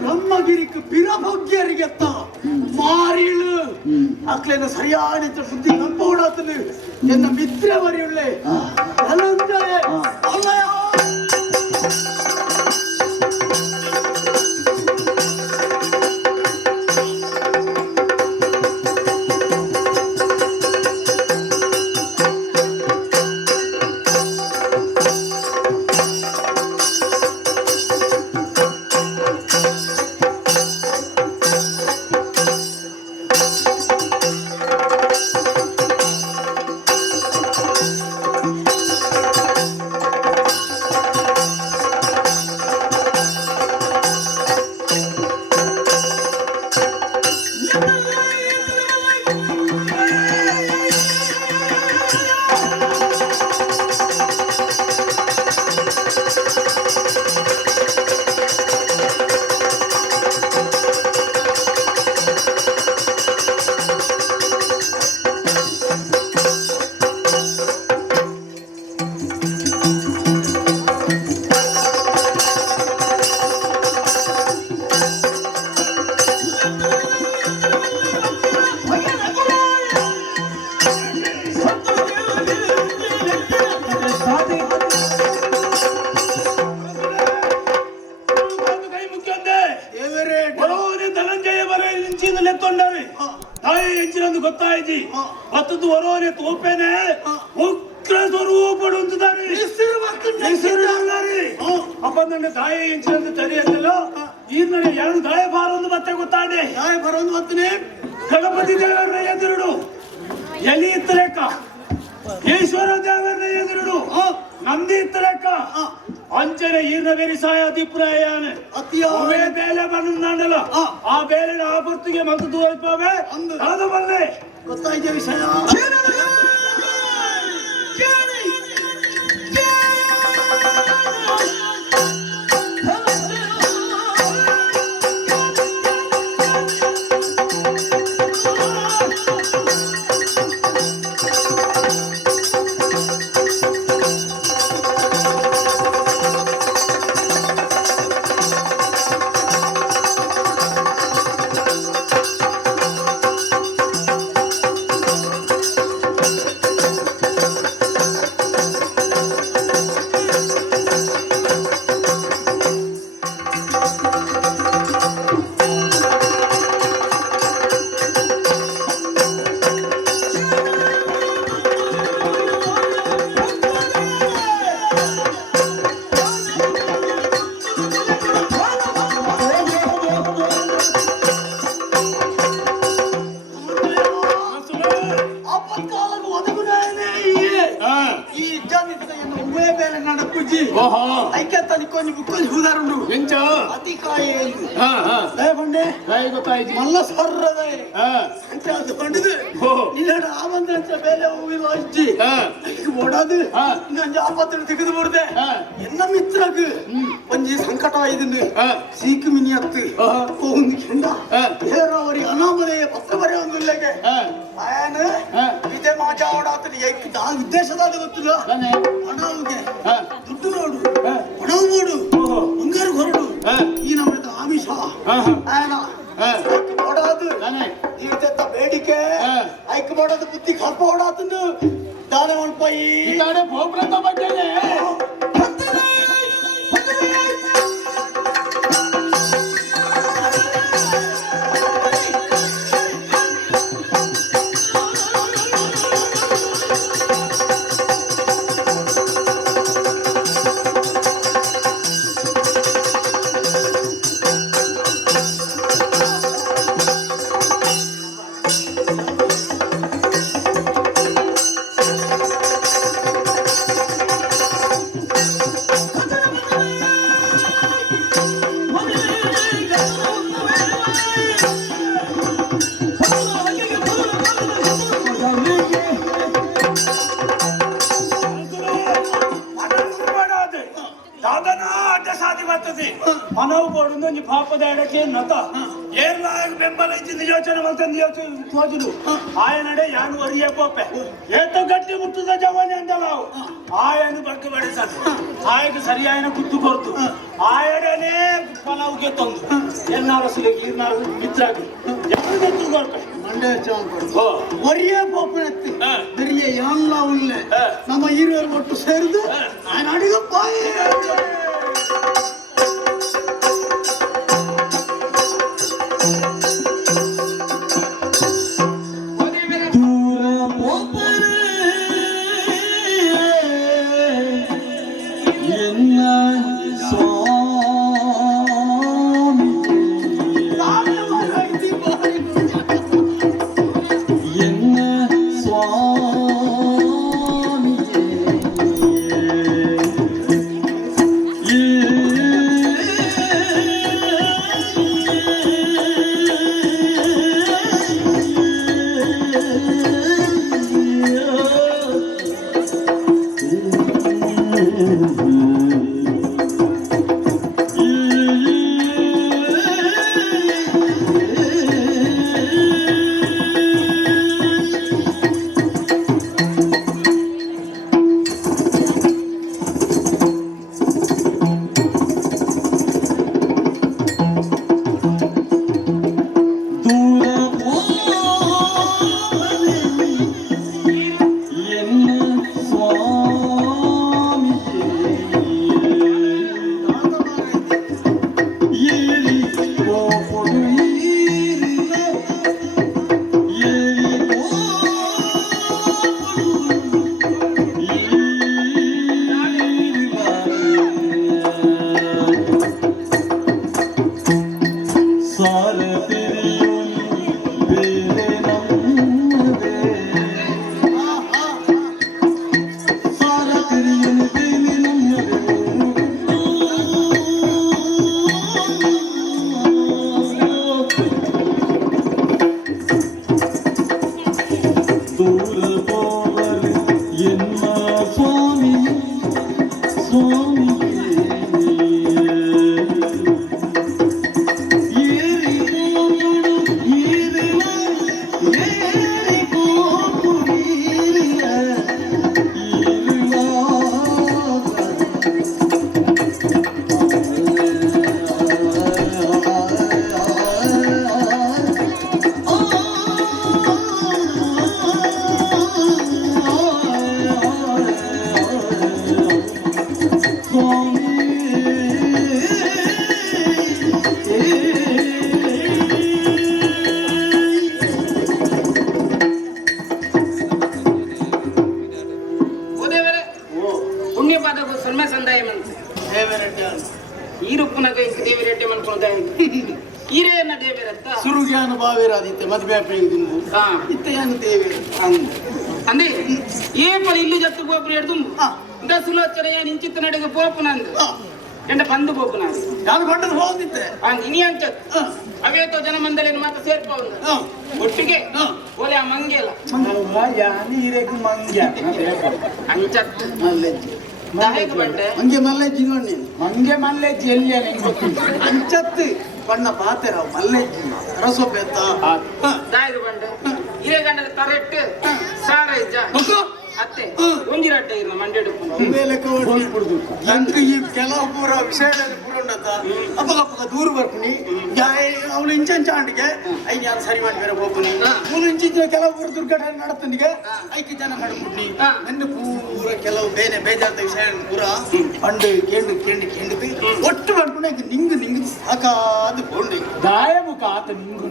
ಬ್ರಹ್ಮಗಿರಿക്ക് പിറഭോഗ്യരികത്ത മാറിള് അക്ലേന സരിയാന ബുദ്ധി കൽപ്പോടാത്തത് എന്ന മിത്ര വരെയുള്ളേ ಗೊತ್ತಾಯ್ತಿ ಮತ್ತದ್ದು ಹೊರೋನೆ ತೋಪೇನೆ ಉಗ್ರ ಸ್ವರೂಪಡು ಅಂತಾನೆ ಅಪ್ಪ ನನ್ನ ದಾಯ ಎಂಚಿನಂದು ತರಿಯಲ್ಲ ಈ ನನಗೆ ಎರಡು ದಾಯ ಬಾರೊಂದು ಮತ್ತೆ ಗೊತ್ತಾಡೆ ದಾಯ ಬರೋದು ಮತ್ತನೇ ಗಣಪತಿ ದೇವರ ಎದುರುಡು ಎಲಿ ಇತ್ತಲೆಕ್ಕ ಈಶ್ವರ ದೇವರ ಎದುರುಡು ನಂದಿ ಇತ್ತಲೆಕ್ಕ ಅಂಚನೆ ಈರ್ನ ಬೆರಿಸಾಯ ಅಭಿಪ್ರಾಯನೆ ಅವೇ ಬೇಲೆ ಬಂದಲ್ಲ ಆ ಬೇಲೆ ಆ ಹೊತ್ತಿಗೆ ಮತ್ತು ತೋರಿಪವೆ ಅದು ಬಂದೆ ಗೊತ್ತಾಯ್ತ ವಿಷಯ మల్ల సర్రదే అది పండుது నిన్నడ ఆమంత్రించ ಬೇಲೆ ಹೂವಿನ ಅಜ್ಜಿ ಓಡಾದು ನಂಜ ಆಪತ್ತು ತೆಗೆದು ಬಿಡದೆ ಎನ್ನ ಮಿತ್ರಗ್ ಒಂಜಿ ಸಂಕಟ ಇದನ್ನು ಸೀಕು ಮಿನಿಯತ್ತು ಒಂದು ಕೆಂಡ ಬೇರವರಿ ಅನಾಮಧೇಯ ಪತ್ರ ಬರೆಯೊಂದು ಇಲ್ಲಗೆ ಆಯನ ಇದೇ ಮಾಜಾ ಓಡಾತು ಉದ್ದೇಶದಾದ ಗೊತ್ತಿಲ್ಲ ಹಣವುಗೆ ದುಡ್ಡು ನೋಡು ಹಣವು ನೋಡು ಬಂಗಾರ ಹೊರಡು ಈ ನಮ್ಮ ಆಮಿಷ ಆಯನ ಓಡಾದು ಈಡ್ತ ಬೇಡಿಕೆ ಐಕ್ ಮಾಡೋದು ಬುದ್ಧಿ ಕಲ್ಪ ಓಡಾತಂದು ದಾನ ಮಲ್ಪಾಯಿ ಗೋಪುರದ ಬಗ್ಗೆನೆ పాపದ ಎಡಕ್ಕೆ ನತ ಏರ್ಲಾಗ ಬೆಂಬಲ ಇದ್ದ ಯೋಚನೆ ಮಾಡ್ತಂದು ಯೋಚನೆ ಆಯನಡೆ ಯಾನು ವರಿಯ ಪೋಪೆ ಏತೋ ಗಟ್ಟಿ ಮುಟ್ಟದ ಜವಾನಿ ಅಂದಲ್ಲ ಆಯನು ಬಗ್ಗೆ ಬಡಿಸದು ಆಯಗೆ ಸರಿಯಾಯನ ಗುತ್ತು ಕೊಡ್ತು ಆಯಡನೆ ಪಲಾವ್ಗೆ ತಂದು ಎನ್ನಾರಸಲಿಗೆ ಈರ್ನಾರು ಮಿತ್ರಾಗಿ ಎತ್ತು ಕೊಡ್ತೆ ಮಂಡ್ಯ ಒರಿಯ ಪೋಪನತ್ತಿ ಬೆರಿಯ ಎಲ್ಲ ಉಳ್ಳ ನಮ್ಮ ಹಿರಿಯರು ಒಟ್ಟು ಸೇರಿದು ನಾನು ಅಡಿಗೆ ಪಾಯಿ ಸುರುಜ್ಞಾನ ಭಾವೇರಾದಿತ್ಯ ಮದುವೆ ಇತ್ತೆಯನ್ನು ದೇವಿ ಅಂದೆ ఏ పని ఇల్లు చెత్త పోపు ఎడుతుంది ఇంకా సులోచన నించిత్త నడిಗೆ పోపు ನಂದು ಎಂಡ ಬಂದು పోపు ನಾನು ನಾನು ಬಂದದ್ದು ಹೋಗಿದ್ದೆ ಇನಿ ಅಂಚ ಅವೇತೋ ಜನ ಮಂದಲೇನು ಮಾತ್ರ ಸೇರ್ಪೌಂದ ಒಟ್ಟಿಗೆ ಓಲೆ ಆ ಮಂಗೆಲ್ಲ ನೀರೇಕು ಮಂಗ್ಯ ಅಂಚತ್ ಮಲ್ಲೆಜ್ಜಿ ದಾಯಕ ಬಂಡೆ ಮಂಗೆ ಮಲ್ಲೆಜ್ಜಿ ನೋಡಿ ಮಂಗೆ ಮಲ್ಲೆಜ್ಜಿ ಎಲ್ಲಿ ಅಂಚತ್ತು ಬಣ್ಣ ಪಾತೆರಾವ್ ಮಲ್ಲೆಜ್ಜಿ ರಸೊಬ್ಬೆತ್ತ ದಾಯಕ ಬಂಡೆ ಇರೇ ಗಂಡದ ತರೆಟ್ಟು ಸಾರ ಇಜ್ಜ ಅತ್ತೆ ಒಂಜಿರಟ್ಟೆ ಇರ ಮಂಡ್ಯಡು ಎಂಕ್ ಈ ಕೆಲವು ಪೂರ ವಿಷಯ ಪೂರ ಉಂಡತ್ತ ಅಪ್ಪಗಪ್ಪಗ ದೂರ ಬರ್ತೀನಿ ಅವಳು ಇಂಚಾಂಡಿಗೆ ಐದು ಯಾರು ಸರಿ ಮಾಡಿ ಬೇರೆ ಹೋಗ್ತೀನಿ ಮೂರು ಇಂಚಿನ ಕೆಲವು ಪೂರ ದುರ್ಘಟನೆ ನಡತನಿಗೆ ಐದು ಜನ ನಡ್ಬಿಟ್ನಿ ನನ್ನ ಪೂರ ಕೆಲವು ಬೇರೆ ಬೇಜಾದ ವಿಷಯ ಪೂರ ಪಂಡು ಕೇಂಡು ಒಟ್ಟು ಮಾಡ್ಕೊಂಡು ನಿಂಗು ಸಾಕಾದ ಕೊಂಡಿ ದಾಯ ಮುಖ ಆತ ನಿಂಗು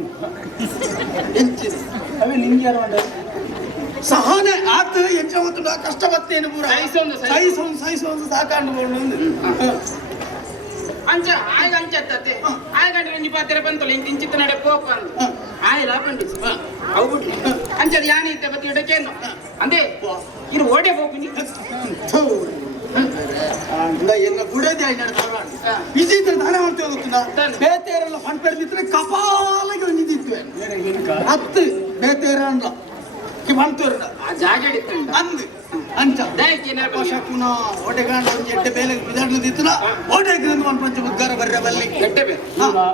ಎಂಚಿದೆ ಅವೇ ನಿಂಗೆ ಯಾರು ಮಾಡ ಸಹನೆ ಆತ ಹೆಚ್ಚು ಕಷ್ಟ ಬತ್ತೇನು ಪೂರ ಸಹಿಸೊಂದು ಸಾಕಾಂಡು ಅಂಚ ಆಯ್ಗ ಅಂಚತ್ತೆ ಆಯ್ಗ ಗಂಟೆ ಪಾತ್ರೆ ಬಂತಲ್ಲ ಇಂಕ ಇಂಚಿತ್ತ ನಡೆ ಪೋಪ ಅಂತ ಆಯ್ಲ ಪಂಡಿಸ್ ಅವು ಬಿಡ್ಲಿ ಅಂಚದ ಯಾನಿ ಇತ್ತೆ ಬತ್ತಿ ಇಡಕೇನು ಅಂದೆ ಇರು ಓಡೆ ಹೋಗ್ತೀನಿ ಎನ್ನ ಗುಡೇದಿ ಆಯ್ತು ಇದಿದ್ರೆ ದಾನ ಮಾಡ್ತೇವೆ ಗೊತ್ತಿಲ್ಲ ಬೇತೇರೆಲ್ಲ ಫಂಡ್ ಪಡೆದಿದ್ರೆ ಕಪಾಲಿಗೆ ನಿಂತಿದ್ವಿ ಹತ್ತು ಬೇತೇರ ಅಂದ್ಲ ಬಂತೇರ ಆ ಜಾಗ ಅಂದು ಅಂಚ ದಯಕ್ಕೆ ಪಶ ಪುನಃ ಒಡೆಗಾಂಡ ಒಂದು ಎಡ್ಡೆ ಬೇಲೆ ಬಿದಾಡ್ಲದಿತ್ತಲ್ಲ ಒಡೆಗಿಂದ ಒಂದು ಪಂಚ ಮುಗ್ಗಾರ ಬರ್ರೆ ಬಲ್ಲಿ ಎಡ್ಡೆ ಬೇರೆ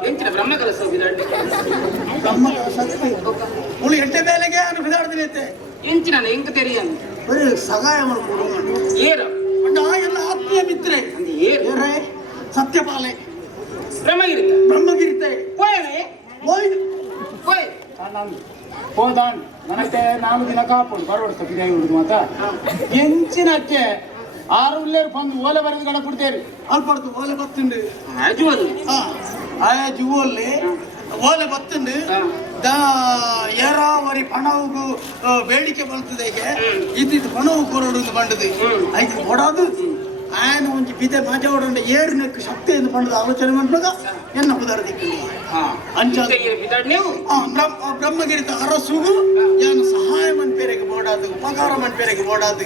ಎಂಚಿನ ಬ್ರಹ್ಮ ಕೆಲಸ ಬಿದಾಡ್ಡೆ ಬ್ರಹ್ಮ ಸತ್ಯ ಉಳಿ ಎಡ್ಡೆ ಬೇಲೆಗೆ ಅನು ಬಿದಾಡ್ದಿನೈತೆ ಎಂಚಿನ ಎಂಕ ತೆರಿಯನ್ ಬರೀ ಸಹಾಯ ಮಾಡ್ಕೊಡು ಏರು ಅಂಡ ಎಲ್ಲ ಆತ್ಮೀಯ ಮಿತ್ರೆ ಅಂದ್ ಏರು ಏರೇ ಸತ್ಯಪಾಲೆ ಬ್ರಹ್ಮಗಿರಿತ ಬ್ರಹ್ಮಗಿರಿತೆ పోయనే ಓಯ್ పోయ్ ಹೋದಾನ್ ನನಗೆ 4 ದಿನ ಕಾಪುಂಡು ಬರೋಡ್ತ ಬಿದಾಯಿ ಹುಡುಗ ಮಾತ ಎಂಚಿನಕ್ಕೆ 6 ಉಲ್ಲೇರು ಬಂದು ಓಲೆ ಬರೆದು ಗಡ ಕೊಡ್ತೇರಿ ಅಲ್ಪಡ್ತು ಓಲೆ ಬತ್ತುಂಡು ಅಜುವದು ಆಯಾ ಜುವಲ್ಲಿ ಓಲೆ ಬತ್ತುಂಡು ಏರಾವರಿ ಪಣವು ಬೇಡಿಕೆ ಬರ್ತದೆ ಇದು ಪಣವು ಕೊರಡುದು ಬಂಡದು ಐದು ಕೊಡೋದು ఆయన ಒಂಜಿ ಬಿದೆ ಮಜಾ ಹೊಡಂಡ ಏರ್ನಕ್ಕೆ ಶಕ್ತಿ ಎಂದು ಪಂಡದ ಆಲೋಚನೆ ಮಾಡ್ದಾಗ ಎನ್ನ ಪದಾರ್ಥ ಅಂಚ ಬಿದಾಡ್ನೇವು ಬ್ರಹ್ಮಗಿರಿತ ಅರಸುಗು ಯಾನು ಸಹಾಯ ಮನ್ಪೇರೆಗೆ ಬೋಡಾದು ಉಪಕಾರ ಮನ್ಪೇರೆಗೆ ಬೋಡಾದು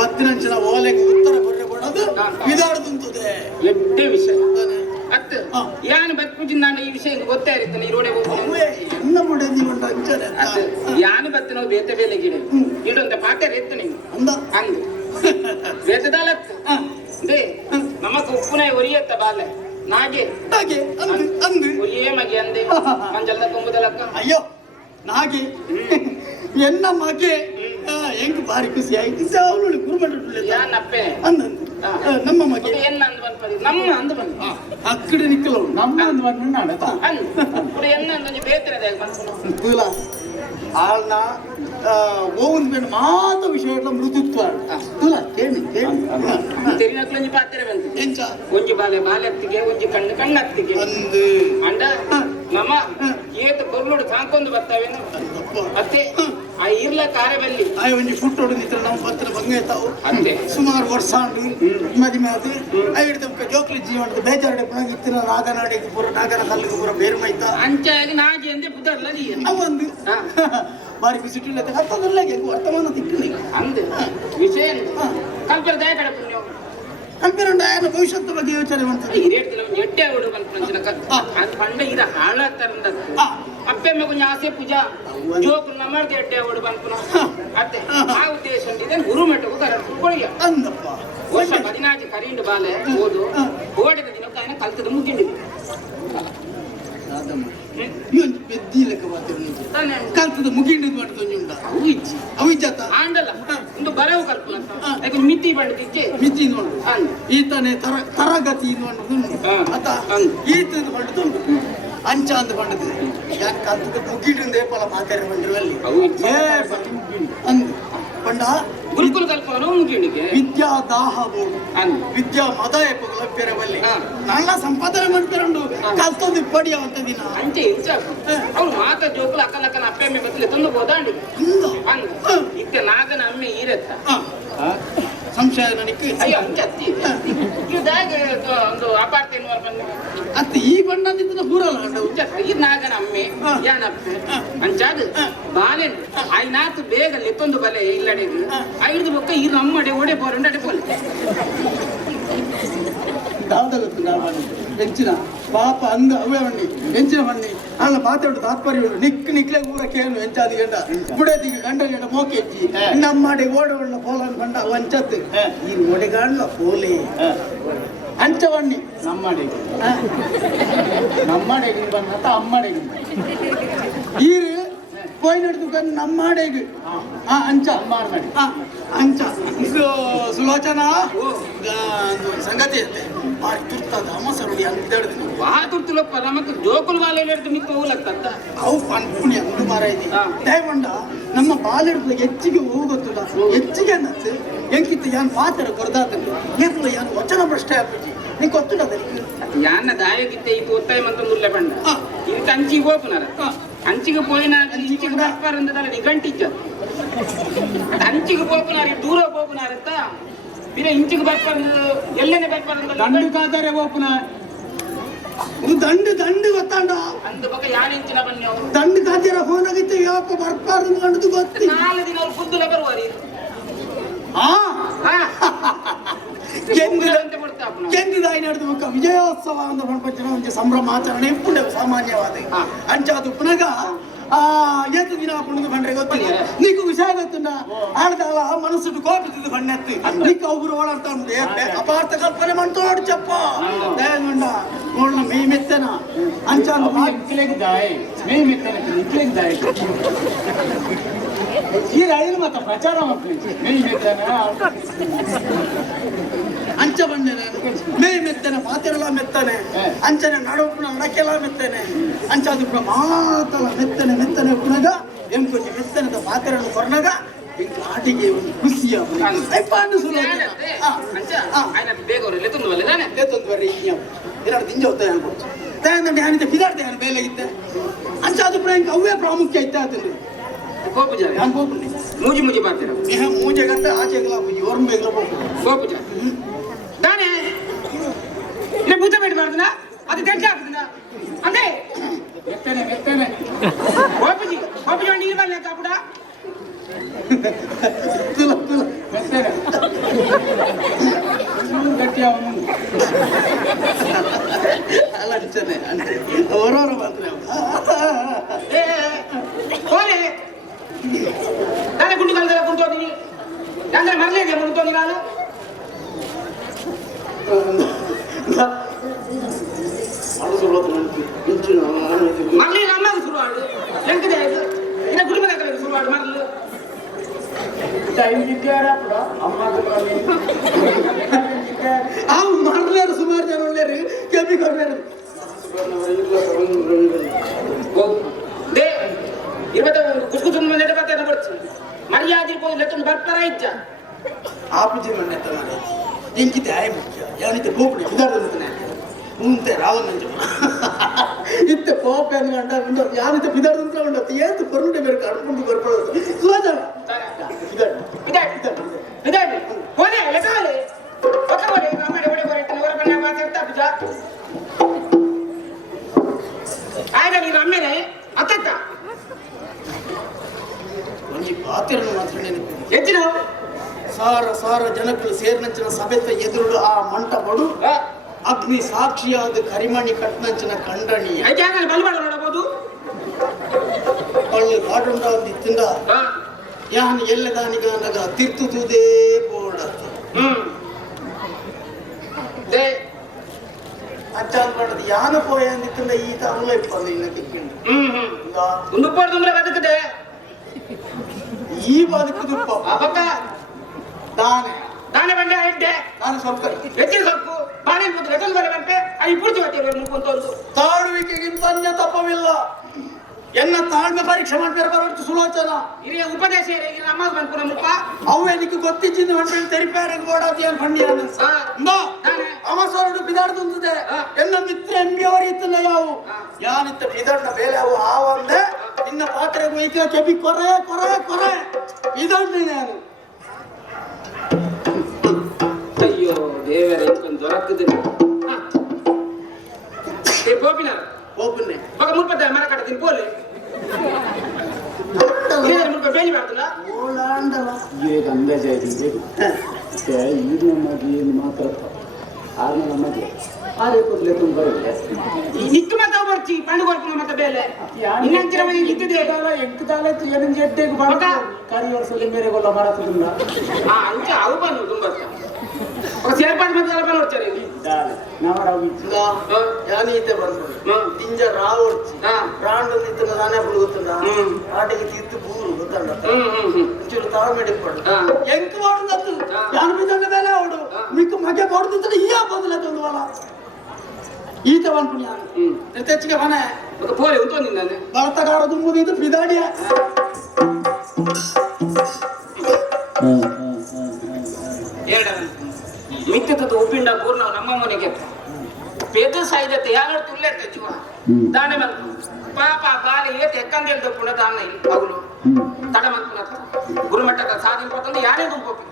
ಬತ್ತಿನಂಚಿನ ಓಲೆಗೆ ಉತ್ತರ ಕೊಡ್ರೆ ಬೋಡಾದು ಬಿದಾಡ್ದುಂತದೆ ಎಡ್ಡೆ ವಿಷಯ ಅತ್ತ ಯಾನು ಬತ್ಪುಜಿನ ನಾನು ಈ ವಿಷಯ ಗೊತ್ತೇ ಇರುತ್ತಾನೆ ಈ ರೋಡೆ ಹೋಗ್ತೀನಿ ಎನ್ನ ಮುಡದಿ ಬಂಡ ಅಂಚನೆ ಯಾನು ಬತ್ತಿನೋ ಬೇತೆ ಬೇಲೆ ಗಿಡ ಇಡೊಂದ ಪಾತೆ ರೆತ್ತ ನೀವು ಅಂದ ಅಂದು ಬೇತದಾಲತ್ ದೇ ನಮಕ್ ಉಪ್ಪುನಾಯಿ ಒರಿಯತ್ತ ಬಾಲೆ ನಾಗೆ ಹಾಗೆ ಅಂದು ಅಂದು ಒರಿಯೇ ಮಗೆ ಅಂದೆ ಮಂಜಲ್ದ ಕೊಂಬುದಲಕ್ಕ ಅಯ್ಯೋ ನಾಗೆ ಎನ್ನ ಮಗೆ ಹೆಂಗ್ ಬಾರಿ ಖುಷಿ ಆಯ್ತು ಅವಳು ಗುರುಮಂಡ ಯಾನ್ ಅಪ್ಪೆ ಅಂದಂದು ನಮ್ಮ ಮಗೆ ಎನ್ನ ಅಂದ್ ಬಂದ್ಪದಿ ನಮ್ಮ ಅಂದ್ ಬಂದ್ ಅಕ್ಕಡೆ ನಿಕ್ಕಲು ನಮ್ಮ ಒಂದು ಬಂದು ನಾಡತ ಅಂದ್ ఇప్పుడు ಎನ್ನ ಅಂದ್ ಬೇತರದೆ ಬಂದ್ಕೊಂಡು ತುಲ ಆಳ್ನ ಓವನ್ ಬೇಡ ಮಾತ ವಿಷಯ ಮೃದುತ್ವ ತುಲ ಕೇಳಿ ಕೇಳಿ ತೆರಿನಕ್ಲಂಜಿ ಪಾತ್ರೆ ಬಂತು ಎಂಚ ಒಂಜಿ ಬಾಲೆ ಬಾಲೆತ್ತಿಗೆ ಒಂಜಿ ಕಣ್ಣು ಕಣ್ಣತ್ತಿಗೆ ಅಂದು ಅಂಡ ನಮ್ಮ ಏತ ಕೊರ್ಲುಡು ಕಾಂಕೊಂದು ಬರ್ತಾವೇನು ಅತ್ತೆ ಆ ಇರ್ಲ ಕಾರಬಲ್ಲಿ ಆಯ ಒಂಜಿ ಫುಟ್ ಹೊಡೆದಿತ್ರ ನಾವು ಬತ್ತನ ಭಂಗ ತಾವು ಅಂತೆ ಸುಮಾರು ವರ್ಷ ಆಂಡು ಮದಿಮೆ ಅದು ಹಿಡಿದ ಜೋಕ್ಲಿ ಜೀವನದ ಬೇಜಾರಡೆ ಪುನಃ ಇತ್ತಿನ ನಾಗನಾಡಿಗೆ ಪೂರ ನಾಗನ ಕಲ್ಲಿಗೆ ಪೂರ ಬೇರು ಮೈತ ಅಂಚಾಗಿ ನಾಜಿ ಅಂದೆ ಪುದರ್ಲ ನೀ ಅವಂದು ಬಾರಿ ಬಿಸಿಟ್ಟಿಲ್ಲ ಹತ್ತದಲ್ಲ ವರ್ತಮಾನ ತಿಕ್ಕಲಿ ಅಂದು ವಿಷಯ ಕಲ್ಪರ ದಯ ಕಡೆ ಪುಣ್ಯ ಕಲ್ಪಿರಂಡ ಆಯನ ಭವಿಷ್ಯದ ಬಗ್ಗೆ ಯೋಚನೆ ಮಾಡ್ತಾರೆ ಹಿರಿಯಡ್ತಿಲ್ಲ ಒಂದು ಎಡ್ಡೆ ಹುಡು ಬಂತು ಅದು ಪಂಡ ಇರ ಹಾಳಾಗ್ತಾರಂದ ಅಪ್ಪೆಮ್ಮ ಕೊಂಚ ಆಸೆ ಪೂಜಾ ಜೋಕ್ರು ನಮ್ಮಳ್ದು ಎಡ್ಡೆ ಹುಡು ಬಂತು ಅತ್ತೆ ಆ ಉದ್ದೇಶ ಇದನ್ನು ಗುರು ಮಟ್ಟವು ಕರೆಕ್ಟ್ ಕೊಳಿಯ ಅಂದಪ್ಪ ವರ್ಷ 14 ಕರಿಂಡು ಬಾಲೆ ಓದು ಓಡಿದ ದಿನಕ್ಕೆ ఆయన ಕಲ್ತದ ಮುಗಿಂಡಿ ಇವೊಂದು ಪೆದ್ದಿ ಲೆಕ್ಕ ಮಾಡ್ತೇವೆ ಕಲ್ತದ ಮುಗಿಂಡಿದ್ ಮಾಡ್ತೇವೆ ಉಂಡ ಅವಿಜ್ಜಾತ ಆಂಡಲ್ಲ ಒಂದು ಬರವು ಕಲ್ಪನ ಯಾಕೆ ಮಿತಿ ಬಂಡಿದ್ದೆ ಮಿತಿ ನೋಡು ಈತನೇ ತರಗತಿ ನೋಡುದು ಅತ್ತ ಈತದ ಬಂಡದುಂಟು ಅಂಚ ಅಂತ ಬಂಡದು ಯಾಕೆ ಕಲ್ತದ ಮುಗಿಂಡಿಂದ ಏಪಲ ಮಾತಾಡಿ ಬಂದಿರುವಲ್ಲಿ ಅಂದು ಪಂಡ ಗುರುಕುಲ ಕಲ್ಪನೂ ಮುಗಿಂಡಿಗೆ ವಿದ್ಯಾ ದಾಹವು ವಿದ್ಯಾ ಮದ ಏಪಗ ಲಭ್ಯರವಲ್ಲಿ ನನ್ನ ಸಂಪಾದನೆ ಮಾಡ್ತಿರಂಡು ಕಲ್ತೊಂದು ಪಡಿಯವಂತ ದಿನ ಅಂಚೆ ಇಂಚ ಅವ್ರು ಮಾತ ಜೋಕುಲು ಅಕ್ಕಲಕ್ಕನ ಅಪ್ಪೆಮ್ಮೆ ಬತ್ತಲೆ ತಂದು ಹೋದಾಂಡಿ ಅಂದ ಇತ್ತೆ ನಾಗನ ಅಮ್ಮೆ ಈರೆತ್ತ ಸಂಶಯ ನನಗೆ ಅಯ್ಯೋ ಅಂಚೆ ಅತ್ತಿ ಇದಾಗ ಒಂದು ಅಪಾರ್ಥ ಎನ್ನುವ ಬಂದು ಅತ್ತ ಈ ಬಣ್ಣದಿಂದ ಹೂರಲ್ಲ ಈ ನಾಗನ ಅಮ್ಮೆ ಯಾನಪ್ಪೆ ಅಂಚಾದು ಬಾಲೆನ್ ಆಯ್ನಾತು ಬೇಗ ಲೆತ್ತೊಂದು ಬಲೆ ಇಲ್ಲಡೆದು ಐದು ಬೊಕ್ಕ ಈ ನಮ್ಮಡೆ ಓಡೆ ಬೋರಂಡ ಅಡೆ ಬೋಲ್ ದಾದಲತ್ತು ನಾನು ಹೆಂಚಿನ ಪಾಪ ಅಂದ ಅವೇ ಬಣ್ಣಿ ಹೆಂಚಿನ ಬಣ್ಣಿ ಅಲ್ಲ ಮಾತಾಡು ತಾತ್ಪರ್ಯ ನಿಕ್ಲೆ ಊರ ಕೇಳು ಹೆಂಚಾದ ಗಂಡ ಬುಡದಿಗೆ ಗಂಡ ಗಂಡ ಮೋಕೆ ಎಜ್ಜಿ ನಮ್ಮಡೆ ಓಡವಣ್ಣ ಪೋಲನ್ ಬಂಡ ವಂಚತ್ತು ಈ ಒಡೆಗಾಡ್ಲ ಪೋಲೆ ಅಂಚ ಬಣ್ಣಿ ನಮ್ಮಡೆಗೆ ಬಂದ ಅಮ್ಮಡೆಗೆ ಈರು ಪೋಯ್ ನಡೆದು ನಮ್ಮಡೆಗೆ ಅಂಚ ಮಾಡಿ ಅಂಚ ಸುಲೋಚನಾ ಸಂಗತಿ ಅಂತೆ ಬಾರಿ ತುರ್ತದ ಅಮಸರುಡಿ ಅಂತ ಹೇಳಿದ್ವಿ ವಾ ತುರ್ತುಲಪ್ಪ ನಮಕ್ ಜೋಕುಲು ಬಾಲೆ ಹಿಡಿದು ಮಿಕ್ಕ ಹೋಗ್ಲತ್ತ ಅವು ಪುಣ್ಯ ಒಂದು ಮಾರ ಇದೆ ದಯಗೊಂಡ ನಮ್ಮ ಬಾಲಿಡ್ದು ಹೆಚ್ಚಿಗೆ ಹೋಗುತ್ತದ ಹೆಚ್ಚಿಗೆ ಅನ್ನತ್ತೆ ಎಂಕಿತ್ತು ಯಾನ್ ಪಾತ್ರ ಕೊರ್ದಾತಂದು ಏಪುಲ ಯಾನ್ ವಚನ ಭ್ರಷ್ಟ ಆಪಿ ನೀ ಗೊತ್ತುಂಡ ಯಾನ ದಾಯಗಿತ್ತೆ ಇದು ಒತ್ತಾಯ ಮಂತ ಮುಲ್ಲ ಬಂಡ ಇದಕ್ಕೆ ಅಂಚಿಗೆ ಹೋಗ್ಪುನಾರ ಅಂಚಿಗೆ ಪೋಯಿನ ಇಂಚಿಗೆ ಬರ್ಪಾರಂದಲ್ಲ ನಿಘಂಟಿಜ್ಜ ಅಂಚಿಗೆ ಹೋಗ್ಪುನಾರ ದೂರ ಹೋಗ್ಪುನಾರಂತ ಬಿರ ಇಂಚಿಗೆ ಬರ್ಪಾರಂದ ಎಲ್ಲೇನೆ ಬರ್ಪಾರಂದ ದಂಡು ಕಾದರೆ ಓಪುನ ದಂಡು ಗೊತ್ತಾಂಡ ಅಂದ ಬಗ್ಗೆ ಯಾನ ಇಂಚಿನ ಬನ್ನಿ ಅವರು ದಂಡು ಕಾದಿರ ಫೋನ್ ಆಗಿತ್ತು ಯಾವಪ್ಪ ಬರ್ಪಾರ್ದು ಕಂಡು ಗೊತ್ತಿಲ್ಲ 4 ದಿನ ಅವ್ರು ಕುದ್ದುಲ ಬರುವಾರಿ ಕೆಂದಿದಾಯಿ ನಡೆದ ಮುಖ ವಿಜಯೋತ್ಸವ ಅಂತ ಪಂಚನ ಒಂದು ಸಂಭ್ರಮಾಚರಣೆ ಪುಣ್ಯ ಸಾಮಾನ್ಯವಾದ ಅಂಚಾದು ಪುನಗ ಏತು ದಿನ ಪುಣ್ಯ ಬಂದ್ರೆ ಗೊತ್ತಿಲ್ಲ ನೀಕು ವಿಷಯ ಗೊತ್ತುಂಡ ಆಡ್ದಲ್ಲ ಮನಸ್ಸು ಕೋಪಿಸಿದ್ದು ಬಣ್ಣೆತ್ತಿ ನೀಕ ಒಬ್ರು ಓಡಾಡ್ತಾ ಉಂಟು ಅಪಾರ್ಥ ಕಲ್ಪನೆ ಮಾಡ್ತೋಡು ಚಪ್ಪ ದಯಗೊಂಡ ನೋಡ ಮೇ ಮೆತ್ತನ ಅಂಚ ಮೇ ಮೆತ್ತನ ಈ ರೈಲು ಮತ್ತೆ ಪ್ರಚಾರ ಮಾಡ್ತೀನಿ ಮೇ ಮೆತ್ತನ ಅಂಚ ಬಂದೆ ಮೇ ಮೆತ್ತನೆ ಮಾತೆಲ್ಲ ಮೆತ್ತನೆ ಅಂಚನೆ ನಡುಪುಣ ನಡಕೆಲ್ಲ ಮೆತ್ತನೆ ಅಂಚ ಅದು ಮಾತಲ ಮೆತ್ತನೆ ಮೆತ್ತನೆ ಪುನಗ ಎಂಕೊಂಚ ಮೆತ್ತನದ ಮಾತೆರನ್ನು ಕೊರನಗ ಆಟಿಗೆ ಒಂದು ಖುಷಿಯ ಬಿದಾಡ್ದೆ ಬೇಲೆಗಿದ್ದೆ ಅಂಚ ಅದು ಅವೇ ಪ್ರಾಮುಖ್ಯ ಇತ್ತ ಆತಂದ್ರೆ ಮೂಜಿ ಮೂಜಿ ಮಾಡ್ತೀರ ಮೂಜೆ ಗಂಟೆ ಆಚೆಗಲ ಓರ್ಮೆಗಲ ಗೋಪುಜ ನಾನೇ ಇಲ್ಲ ಬೂತ ಬೇಡ ಮಾಡ್ದನ ಅದು ತೆಗ್ದು ಹಾಕ್ತದ ಅಂದೆ ಮೆತ್ತನೆ ಮೆತ್ತನೆ ಗೋಪುಜಿ ಗೋಪುಜಿ ನೀರು ಬರಲಿ ಕಾಪುಡ ಮೆತ್ತನೆ ಗಟ್ಟಿಯ ಅಲ್ಲ ಅಂಚನೆ ಅವರವರ ಮಾತ್ರ ಹೋರೆ ನಾನೇ ಗುಂಡು ಕಾಲದಲ್ಲ ಕುಂತೋದಿನಿ ಅಂದ್ರೆ ಮರಲೇ ಇದೆಯಾ ಕುಂತೋದಿ ನಾನು ಮರಲಿ ನಮ್ಮದು ಶುರುವಾಡು ಎಂಕದೆ ಇದು ಇನ್ನ ಕುಟುಂಬದ ಶುರುವಾಡು ಮರಲು ಅವು ಮರಲೇರು ಸುಮಾರು ಜನ ಒಳ್ಳೆಯರು ಕೆಮ್ಮಿ ಕೊಡ್ಲೇರು ದೇ ಇವತ್ತು ಕುಸ್ಕು ತುಂಬ ನೆಡ ಬರ್ತೇನೆ ಬರ್ತೀನಿ ಮರ್ಯಾದೆ ಇರ್ಬೋದು ಲೆತ್ತೊಂದು ಬರ್ತಾರ ಇಚ್ಚ ಆಪುಜಿ ಮಣ್ಣೆ ತಗೊಂಡೆ ಎಂಕಿತೆ ಆಯ ಮುಖ್ಯ ಯಾನಿತ್ತೆ ಗೋಪುಡಿ ಬಿದಾಡ್ತಾನೆ ಮುಂತೆ ರಾವಣ ಇತ್ತೆ ಕೋಪ ಅಂದ್ಕೊಂಡ ಯಾನಿತ್ತೆ ಬಿದಾಡ್ದಂತ ಉಂಡತ್ತು ಏನು ಕೊರುಂಡೆ ಬೇರೆ ಕಡ್ಕೊಂಡು ಬರ್ಕೊಳ್ಳೋದು ಸುಲೋಚನ ಬಿದಾಡಿ ಹೋದೆ ಲೆಕ್ಕಲೆ ಒಕ್ಕವರೆ ನಮ್ಮಡೆ ಒಡೆ ಬರೆ ಹೊರ ಬಣ್ಣ ಮಾತಾಡ್ತಾ ಬಿಜ ಆಯ್ದ ನೀನು ಅಮ್ಮೇನೆ ಅತ್ತತ್ತ ಒಂದು ಪಾತ್ರೆಯನ್ನು ಮಾತ್ರ ನೆನಪು ಹೆಚ್ಚಿನ ಸಾರ ಜನಗಳು ಸೇರ್ನಂಚಿನ ಸಭೆತ ಎದುರು ಆ ಮಂಟಪಡು ಅಗ್ನಿ ಸಾಕ್ಷಿಯಾದ ಕರಿಮಣಿ ಕಟ್ನಂಚಿನ ಕಂಡಣಿ ಬಲ್ಬಾಡ ನೋಡಬಹುದು ಪಳ್ಳಿ ಕಾಡುಂಡ ಯಾನ್ ಎಲ್ಲದಾನಿಗಾನಗ ತಿರ್ತುದೇ ಬೋಡ ಅಚ್ಚಾನ್ ಪಡದು ಯಾನ ಪೋಯ ಅಂದಿತ್ತಂದ ಈತ ಅವಲ ಇಪ್ಪದು ಇನ್ನ ಕಿಕ್ಕಿಂಡು ಒಂದು ಪೋಡ್ದುಂಬ್ರೆ ಬದುಕದೆ ಈ ಬದುಕುದುಪ್ಪ ಪಕ್ಕ ದಾನೆ ಬಂಡೆ ಇದ್ದೆ ನಾನು ಸ್ವಲ್ಪ ಹೆಚ್ಚಿನ ಸೊಪ್ಪು ಬಾಳೆ ಮುದ್ದು ರೆಟಲ್ ಬರೆ ಬಂತೆ ಅಲ್ಲಿ ಪೂರ್ತಿ ಬರ್ತೀವಿ ಮುನ್ಕೊಂತವ್ರು ತಾಳುವಿಕೆಗಿಂತ ಅನ್ಯ ತಪ್ಪವಿಲ್ಲ ಎನ್ನ ತಾಳ್ಮೆ ಪರೀಕ್ಷೆ ಮಾಡ್ತಾರೆ ಬರೋಷ್ಟು ಸುಲೋಚನ ಹಿರಿಯ ಉಪದೇಶ ನಮ್ಮ ಬಂದ್ಪುರ ಮುಪ್ಪ ಅವೇ ನಿಕ್ಕೆ ಗೊತ್ತಿದ್ದ ಹೊಂಟೆ ತೆರಿಪಾರ ಗೋಡಾತಿ ಅಂತ ಪಂಡಿಯನು ಅವಸರಡು ಬಿದಾಡ್ದುಂತದೆ ಎನ್ನ ಮಿತ್ರ ಎಂಬಿಯವರು ಇತ್ತಲ್ಲ ಯಾವು ಯಾನಿತ್ತ ಬಿದಾಡ್ನ ಬೇಲೆ ಅವು ಆವಂದೆ ಇನ್ನ ಪಾತ್ರೆಗೆ ಒಯ್ತಿನ ಕೆಬಿ ಕೊರೆ ಕೊರೆ ಕೊರೆ ಬಿದಾಡ್ನಿ ನಾನು ಅಯ್ಯೋ ದೇವರ ಇಂಕೊಂದು ದೊರಕದಿಲ್ಲ ಗೋಪಿನ ಒಬ್ಬನೇ ಮಗ ಮುಲ್ಪದ ಮರ ಕಟ್ಟದಿನ ಪೋಲೆ ಮುಲ್ಪ ಬೇಲಿ ಮಾಡ್ತಲ್ಲ ಓಲಾಂಡಲ ಇದು ಅಂದಾಜಾಗಿ ಇದು ನಮಗೆ ಏನು ಮಾತ್ರ ಆಗ ನಮಗೆ ಆರೇ ಕೊಡ್ಲೆ ತುಂಬ ನಿತ್ತು ಮತ್ತೆ ಬರ್ತಿ ಪಂಡು ಕೊಡ್ತೀನಿ ಮತ್ತೆ ಬೇಲೆ ಇನ್ನಂಚಿನ ಮನೆ ಇದ್ದಿದೆ ಎಂಕದಾಲ ಏನು ಜಡ್ಡೆಗೆ ಬಾಳ ಕರಿ ವರ್ಷದಲ್ಲಿ ಬೇರೆ ಗೊಲ್ಲ ಮಾರಾತದಿಂದ ಅಂಚೆ ಅವು ಬಂದು ತುಂಬ ಸೇರ್ಪಾಡು ಮತ್ತೆ ಎಲ್ಲ ನೋಡ್ತಾರೆ ಯಾನೀತೆ ಬಂದ್ಬಿಡು ತಿಂಜ ರಾವರ್ಚಿ ಪ್ರಾಂಡು ನಿಂತ ನಾನೇ ಹುಡುಗುತ್ತಲ್ಲ ಆಟಿಗೆ ತಿತ್ತು ಬೂರು ಗೊತ್ತಲ್ಲ ಒಂಚೂರು ತಾಳ್ಮೆಡಿ ಪಡು ಎಂಕ ಮಾಡುದತ್ತು ಯಾನು ಬಿದ್ದಂಗ ಬೇಲೆ ಅವಡು ಮಿಕ್ಕು ಮಗೆ ಬಡ್ದಿದ್ರೆ ಈ ಬಂದಿಲ್ಲ ಒಂದು ವಾರ ಈತ ಬಂದ್ಬಿಡಿ ನಾನು ತೆಚ್ಚಿಗೆ ಮನೆ ಪೋಲೆ ಉಂಟು ನಿನ್ನ ಬಳತಗಾರ ತುಂಬುದು ಇದು ಬಿದಾಡಿಯ ಮಿಕ್ಕದ ಉಪ್ಪಿಂಡ ಪೂರ್ಣ ನಮ್ಮ ಮನೆಗೆ ಪೇದ ಸಾಯ್ದತೆ ಯಾರು ತುಳ್ಳೆತ್ತೆ ಜೀವ ದಾನೆ ಮಲ್ಕು ಪಾಪ ಬಾರಿ ಏತೆ ಎಕ್ಕಂದೇಳ್ದ ಪುಣ ದಾನ ಅವಳು ತಡ ಮಲ್ಪುನ ಗುರುಮಟ್ಟದ ಸಾಧನೆ ಪತ್ತಂದು ಯಾರೇ ದುಂಪೋಪಿ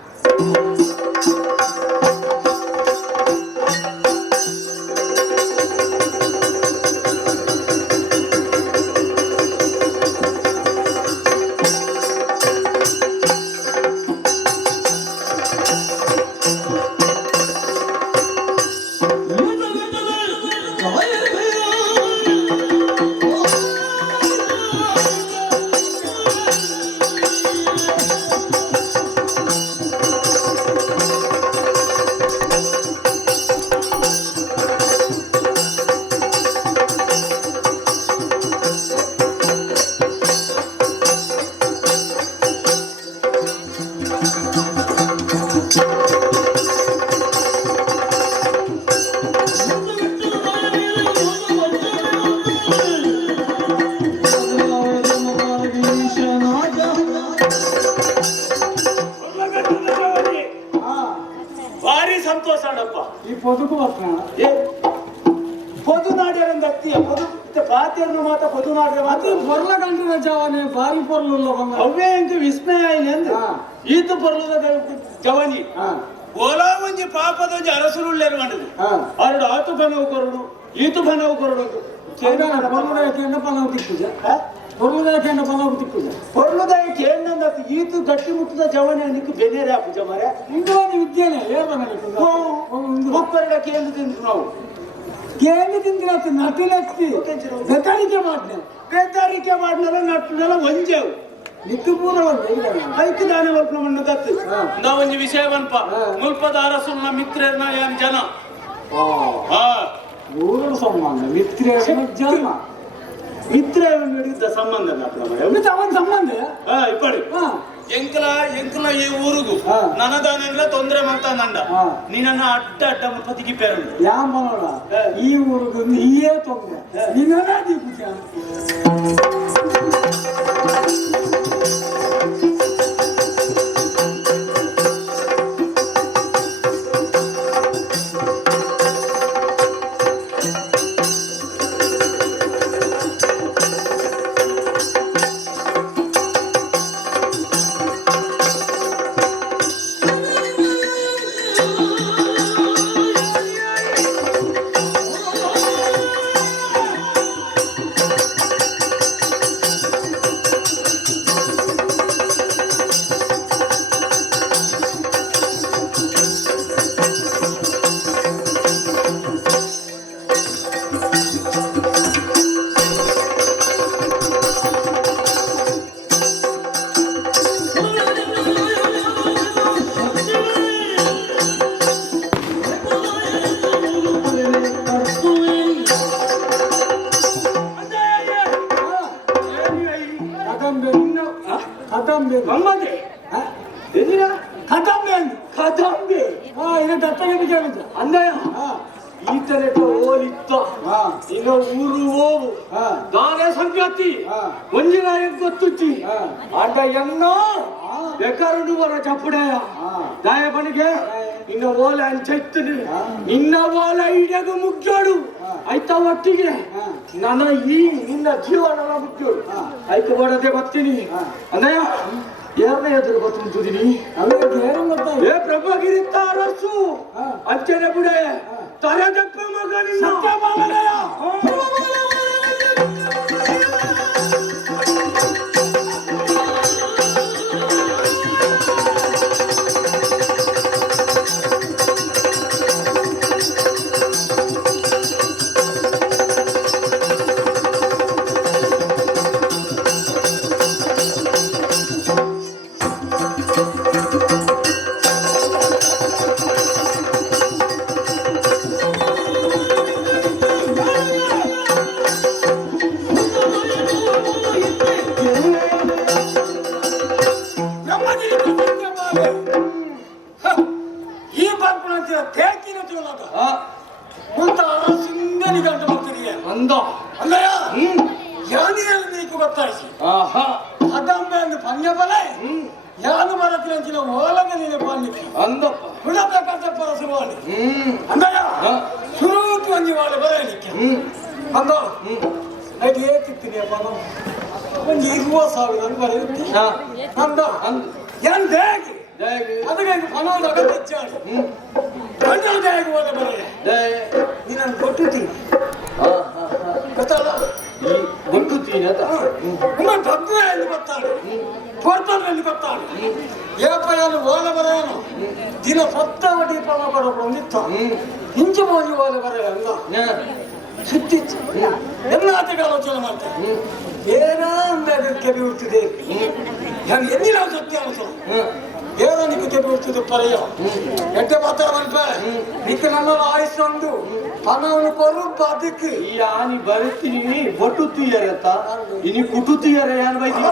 ಬದುಕು ಬರ್ತಾನ ಏ ಪೊದು ನಾಡ್ಯಾರಂದ ಅತ್ತಿಯ ಪೊದು ಪಾತಿಯನ್ನು ಮಾತ್ರ ಪೊದು ನಾಡ್ರೆ ಮಾತ್ರ ಅದು ಪೊರ್ಲ ಗಂಟಿನ ಜವಾನೆ ಬಾರಿ ಪೊರ್ಲು ಬಂದ ಅವೇ ಇಂಕ ವಿಸ್ಮಯ ಆಯ್ನೆ ಅಂದ್ರೆ ಈತ ಪೊರ್ಲದ ಜವಾನಿ ಓಲಾ ಒಂಜಿ ಪಾಪದ ಒಂಜಿ ಅರಸರುಳ್ಳೇರು ಮಾಡಿದ್ರು ಅರಡು ಆತು ಬನವು ಕೊರಡು ಈತು ಬನವು ಕೊರಡು ಪೊರ್ಲುದಾಯಕ್ಕೆ ಪನವು ತಿಕ್ಕುಜ ಪೊರ್ಲುದಾಯಕ್ಕೆ ಪನವು ತಿಕ್ಕುಜ ಪೊರ್ಲುದಾಯಕ್ಕೆ ಏನಂದ ಈತು ಗಟ್ಟಿ ಮುಟ್ಟದ ಜವಾನಿ ನಿಕ್ಕು ಬೆನೇರೆ ಹಾಕುಜ ಮರೆ ಇಂದುವಾನಿ ವಿದ್ಯೆನೆ ಹೇಳ್ಬಾನ ಮುಪ್ಪರಡಕ್ಕೆ ಏನು ತಿಂದ್ರು ನಾವು ಕೇಳಿ ತಿಂದ್ರೆ ನಟಿಲಕ್ತಿ ಬೆದರಿಕೆ ಮಾಡ್ನೆ ಬೇತಾರಿಕೆ ಮಾಡ್ನಲ್ಲ ನಟ್ಟನೆಲ್ಲ ಒಂಜೇವು ನಿತ್ತು ಪೂರ ಐದು ದಾನೆ ವರ್ಪಣ ಮಣ್ಣು ಕತ್ತು ನಾವು ಒಂದು ವಿಷಯವನ್ಪ ಮುಲ್ಪದ ಅರಸುನ ಮಿತ್ರನ ಏನ್ ಜನ ಊರ ಸಂಬಂಧ ಮಿತ್ರ ಜನ್ಮ ಮಿತ್ರ ಹಿಡಿದ ಸಂಬಂಧ ಅವನ ಸಂಬಂಧ ಇಪ್ಪಡಿ ಎಂಕಲ ಈ ಊರಿಗೂ ನನದಾನೆಲ್ಲ ತೊಂದ್ರೆ ಮಾಡ್ತಾ ನಂಡ ನೀನನ್ನ ಅಡ್ಡ ಅಡ್ಡ ಮುಪ್ಪತ್ತಿಗೆ ಪೇರಂಡು ಯಾಮನೋಡ ಈ ಊರಿಗೂ ನೀಯೇ ತೊಂದ್ರೆ ನಿನ್ನ ಅಂದಯ ಈತನೆಟ ಓಲಿತ್ತ ಈಗ ಊರು ಹೋಗು ದಾನೆ ಸಂಗತಿ ಒಂಜಿನ ಗೊತ್ತುಚ್ಚಿ ಅಡ್ಡ ಎನ್ನ ಬೇಕಾರು ಬರ ಚಪ್ಪುಡಯ ದಾಯ ಬನಿಗೆ ನಿನ್ನ ಓಲೆ ಅಂಚೆತ್ತನೆ ನಿನ್ನ ಓಲೆ ಇಡಗ ಮುಗ್ಜೋಡು ಆಯ್ತಾ ಒಟ್ಟಿಗೆ ನನ್ನ ಈ ನಿನ್ನ ಜೀವನ ಮುಗ್ಜೋಡು ಆಯ್ತು ಬಡದೆ ಬರ್ತೀನಿ ಅಂದಯ ಯಾರನ್ನ ಎದುರು ಗೊತ್ತಿದ್ದೀನಿ ಏ ಪ್ರಭಾಗಿರಿ ತಾರಸು ಅಂಚನೆ ಬುಡೆ ತರದಪ್ಪ ಮಗನಿ ಸತ್ಯಮಾಲಯ ಈ ಬರ್ಪುಣ ತೇಕಿನ ಜೀವನದ ಮುಂತ ಸಿಂಗನಿ ಗಂಟ ಮಾಡ್ತಿದೀಯ ಅಂದ ಅಂದಯ ಯಾನಿಯಲ್ಲಿ ನೀಕು ಗೊತ್ತಾಯಿಸಿ ಅದಂಬೆ ಅಂದು ಪಂಜ ಬಲೆ ಯಾನು ಬರತ್ತಿನ ಓಲಗ ನೀನೆ ಪಾಲಿಕ್ಕೆ ಅಂದಪ್ಪ ಹುಡಬೇಕಂತ ಪರಸುವಾಳಿ ಅಂದಯ ಸುರೂತಿ ಒಂಜಿ ವಾಳೆ ಬರಲಿಕ್ಕೆ ಅಂದ ನೈಟ್ ಏತಿರ್ತೀನಿ ಅಪ್ಪ ಒಂದು 20,000 ಬರೀ ಅಂದ ಏನ್ ದೇಗಿ ಅದಕ್ಕೆ ಪಣದ ಅಗತ್ಯ ಗಂಟಲು ದೇಗಿ ಹೋದ ಬರೀ ನೀನನ್ನು ಕೊಟ್ಟಿದ್ದೀನಿ ಗೊತ್ತಲ್ಲ ಗೊತ್ತುತ್ತೀನಿ ಭದ್ರೆಯಲ್ಲಿ ಗೊತ್ತಾಳೆ ಪೋರ್ತನಲ್ಲಿ ಗೊತ್ತಾಳೆ ಏಪಯ್ಯನು ಓಲೆ ಬರೆಯನು ದಿನ 10 ವಟಿ ಪಣ ಬರೋದಿತ್ತು ಹಿಂಚೆ ಹೋಗಿ ಓಲೆ ಬರೆಯ ಅಲ್ಲ ಸುತ್ತಿತ್ತು ಎಲ್ಲ ಆತಗೆ ಆಲೋಚನೆ ಮಾಡ್ತಾರೆ ಏನೋ ಅಂದಾಗ ಕೆಬಿ ಹುಟ್ಟಿದೆ ನಾನು ಎನ್ನಿಲ್ಲ ಸತ್ಯ ಅನಿಸು ಏನೋ ನಿಕ್ಕು ಕೆಬಿ ಹುಟ್ಟಿದೆ ಪರೆಯ ಎಟ್ಟೆ ಮಾತಾಡ ಮಲ್ಪ ನಿಕ್ಕು ನನ್ನ ಆಯ್ಸೊಂದು ಹಣವನ್ನು ಕೊರು ಬದುಕಿ ಈ ಆನಿ ಬರುತ್ತೀನಿ ಬೊಟ್ಟುತ್ತೀಯರತ್ತ ಇನಿ ಕುಟುತ್ತೀಯರ ಯಾನ್ ಬೈದಿ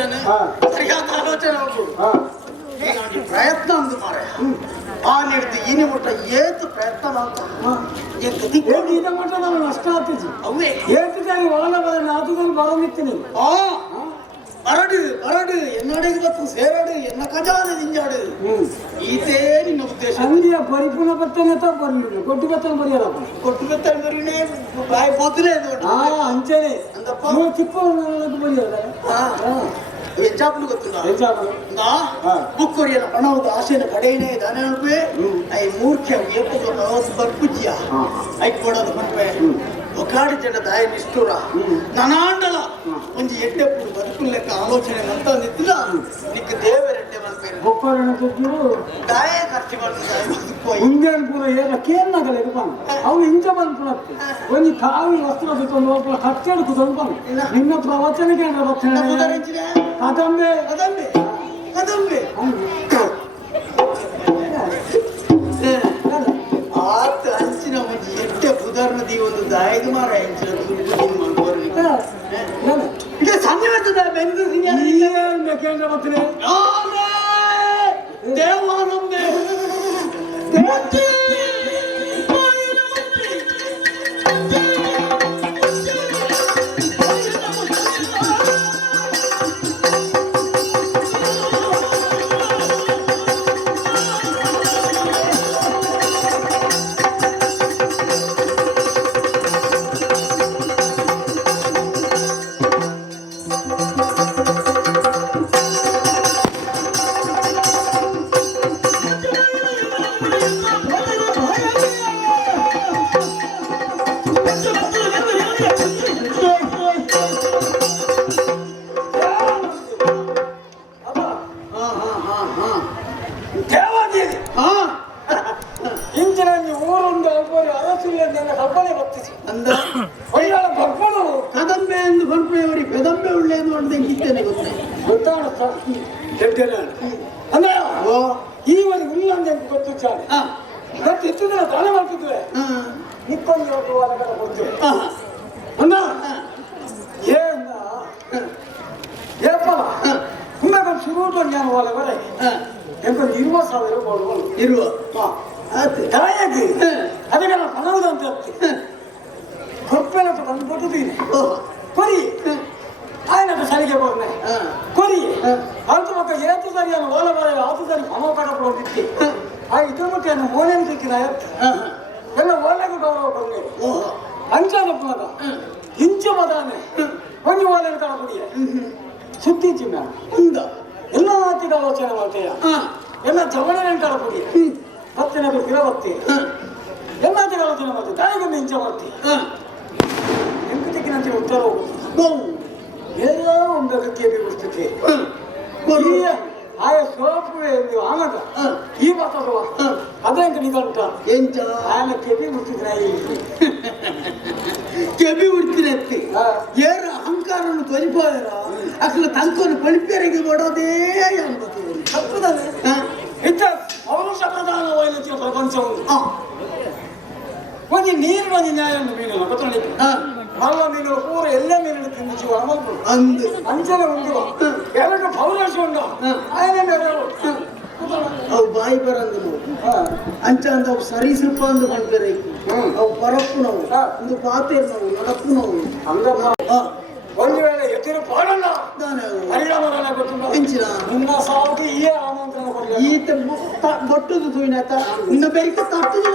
ಇದ್ದೇನೆ ಹಾ. ಸರಿಯಾದ ಆಲೋಚನೆ ಹೋಗು ಹಾ. ಈ ಪ್ರಯತ್ನ ಅಂದು ಮಾರೆ ಆ ನೀಡಿದ್ದು ಈ ಮುಟ್ಟ ಏತು ಪ್ರಯತ್ನ ಮಾಡ್ತಾನೆ ಏನ್ ಇದ ಮಟ್ಟ ನಾನು ನಷ್ಟ ಆಗ್ತಿದ್ವಿ ಅವೇ ಏತಿದ್ದಾಗಿ ಒಳ ಬರ ನಾದುಗಳು ಬರೋದಿತ್ತೀನಿ ಆ ಬರಡು ಎನ್ನಡೆಗೆ ಬತ್ತು ಸೇರಡು ಎನ್ನ ಖಜಾನೆ ನಿಂಜಾಡು ಈತೇ ನಿನ್ನ ಉದ್ದೇಶ ಅಂದಿಯ ಪರಿಪೂರ್ಣ ಬತ್ತನೆ ತ ಬರ್ಲಿಲ್ಲ ಕೊಟ್ಟು ಬತ್ತನೆ ಬರೆಯಲ್ಲಪ್ಪ ಕೊಟ್ಟು ಬೆತ್ತಲ್ ಬರೀನೇ ಬಾಯಿ ಪೋತಲೇ ಹಾ ಅಂಚನೆ ನೀವು ಚಿಕ್ಕ ಬರೆಯೋದ ಎಜ್ಜಾಪಲು ಗೊತ್ತಿಲ್ಲ ಹೆಚ್ಚಾಗಲ್ಲ ಬುಕ್ಕೊರಿಯನ ಪಣವದ ಆಸೆನ ಕಡೆಯೇ ದಾನೆ ಅನುಪೆ ಐ ಮೂರ್ಖ ಎಪ್ಪು ಬರ್ಪುಜ್ಯ ಐ ಕೊಡೋದು ಪಂಪೆ ಒಕಾಡಿ ಜನ ದಾಯ ನಿಷ್ಠುರ ನನಾಂಡಲ ಒಂದು ಎಡ್ಡೆಪ್ಪು ಬದುಕು ಲೆಕ್ಕ ಆಲೋಚನೆ ಅಂತ ನಿಂತಿಲ್ಲ ನಿಕ್ಕ ದೇವರೆಡ್ಡೆ ಮನ್ಪೇರು ಬೊಕ್ಕರಣ ತೆಗೆದು ದಾಯ ಖರ್ಚು ಮಾಡ್ತಾರೆ ಬದುಕು ಮುಂದೆ ಪೂರ ಏನ ಕೇನ್ನಾಗಲ್ಲ ಇರ್ಪಾನ ಅವನು ಇಂಚ ಬಂದ್ಕೊಳತ್ತೆ ಒಂದು ಕಾವಿ ವಸ್ತ್ರ ತಗೊಂಡು ಒಬ್ಬ ಕಚ್ಚೆಡು ಕುತ್ಕೊಂಡು ನಿನ್ನ ಪ್ರವಚನಕ್ಕೆ ರಚನೆ ಕದಂಬೆ ಕದಂಬೆ ಕದಂಬೆ ಆತ ಹಂಚಿನ ಒಂದು ಎಡ್ಡೆ ಉದಾಹರಣೆ ಒಂದು ದಾಯದ ಮಾರ ಹಂಚಿನ ಇದು ಸನ್ನಿವೇಶದ ಬೆಂದು ಕೇಂದ್ರ ಬರ್ತೀನಿ ದೇವಾನಂದೆ ಇಂಚಿನ ಊರೊಂದು ಒಬ್ಬರು ಅರಸಿಲ್ಲ ನನ್ನ ಹಬ್ಬನೇ ಬರ್ತಿಸಿ ಅಂದ ಒಳ್ಳೆ ಭಕ್ತನು ಕದಂಬೆ ಎಂದು ಬಂಪೆಯವರಿಗೆ ಬೆದಂಬೆ ಒಳ್ಳೆಯದು ಅಂದಿದ್ದೇನೆ ಗೊತ್ತೇ ಗೊತ್ತಾಣ ಅಂದ್ರೆ ಈವರೆಗೆ ಉಲ್ಲಂದೆ ಅಂತ ಗೊತ್ತಿಚ್ಚಾನೆ ಮತ್ತೆ ಇಷ್ಟು ದಿನ ದಾನ ಮಾಡ್ತಿದ್ವಿ ನಿಕ್ಕೊಂಡು ಒಳಗಡೆ ಕೊಡ್ತೇವೆ ಅಣ್ಣ ಏನ ಏಪ ಕುಂಬೆ ಶುರು ನಾನು ಒಳಗಡೆ ಎಂಬ 20,000 ಕೊಡುವನು ಇರುವ ತಾಯಾಗಿ ಅದಕ್ಕೆ ನಾನು ಪಣವುದು ಅಂತ ಕೊಪ್ಪೆಲ್ಲ ತಂದು ಕೊಟ್ಟಿದ್ದೀನಿ ಕೊರಿ ఆయన సరిగ్గా పోతున్నాయి కొని అంత ఒక ఏతు సరి అని వాళ్ళ వాళ్ళ ఆతు సరి అమ్మకడప్పుడు తిట్టి ఆ ఇటువంటి ఆయన మోనేని తిక్కిన ಎಲ್ಲ ಒಳ್ಳೆಗೆ ಗೌರವ ಕೊಡ್ಬೇಕು ಅಂಚಾನಪ್ಪನಾಗ ಇಂಚು ಮದಾನೆ ಒಂದು ಒಳ್ಳೆಯ ಕಡಪುಡಿಯ ಸುತ್ತೀಚಿ ನಾನು ఉందా ಎಲ್ಲ ಮಾತಿಗೆ ಆಲೋಚನೆ ಮಾಡ್ತೀಯ ಎಲ್ಲ ಜವಳನೆ ಕಡಪುಡಿಯ ಪತ್ತಿನ ಗಿರವತ್ತಿ ಎಲ್ಲ ಮಾತಿಗೆ ಆಲೋಚನೆ ಮಾಡ್ತೀವಿ ತಾಯಿಗೊಂದು ಇಂಚ ಮಾಡ್ತೀವಿ ಎಂಟು ತಿಕ್ಕಿನಂತೆ ಉತ್ತರ ಹೋಗುತ್ತೆ ಎಲ್ಲ ಒಂದು ಅಗತ್ಯ ಪುಸ್ತಕೆ ಆಯ ಸೋಪುವೆ ನೀವು ಆನಂದ ಈ ಮಾತಾಡುವ ಅದೇಂಕ ನಿಗಂಟ ಎಂಚ ఆయన ಕೆಬಿ ಮುಟ್ಟಿದ್ರಾಯಿ ಕೆಬಿ ಉಡ್ತಿರತ್ತಿ ಏರ ಅಹಂಕಾರವನ್ನು ತೊಲಿಪೋಯರ ಅಸಲು ತಂಕನ್ನು ಪಳಿಪೇರಿಗೆ ಕೊಡೋದೇ ಅನ್ಬೋದು ತಪ್ಪುದಾನೆ ಇತ್ತ ಪೌರುಷ ಪ್ರಧಾನವಾದ ಪ್ರಪಂಚ ಉಂಟು ಒಂದು ನೀರು ಒಂದು ನ್ಯಾಯವನ್ನು ಮೀನಲ್ಲ ಗೊತ್ತೊಳ್ಳಿ ಮಲ್ಲ ಮೀನು ಪೂರ ಎಲ್ಲ ಮೀನು ತಿಂದು ಜೀವ ಅಂದು ಅಂಚನೆ ಉಂಟು ಎರಡು ಪೌರುಷ ಉಂಟು ఆయన ಅವು ಬಾಯಿ ಬರಂದು ಅಂಚ ಅಂದ ಅವು ಸರೀಸೃಪ ಅಂದು ಮಾಡ್ತಾರೆ ಅವು ಪರಪ್ಪು ನಾವು ಒಂದು ಪಾತೆ ನಾವು ನಡಪ್ಪು ನಾವು ಅಂಗಮ್ಮ ಒಂದು ವೇಳೆ ಎತ್ತಿರು ಪಾಡಲ್ಲ ಪರಿಣಾಮಗಳ ಗೊತ್ತಿಲ್ಲ ಹೆಂಚಿನ ನಿನ್ನ ಸಾವಿಗೆ ಈ ಆಮಂತ್ರಣ ಕೊಡಲಿ ಈತ ಬೊಟ್ಟದು ತೂಯಿನಾತ ನಿನ್ನ ಬೆರಿಕ ತಟ್ಟದು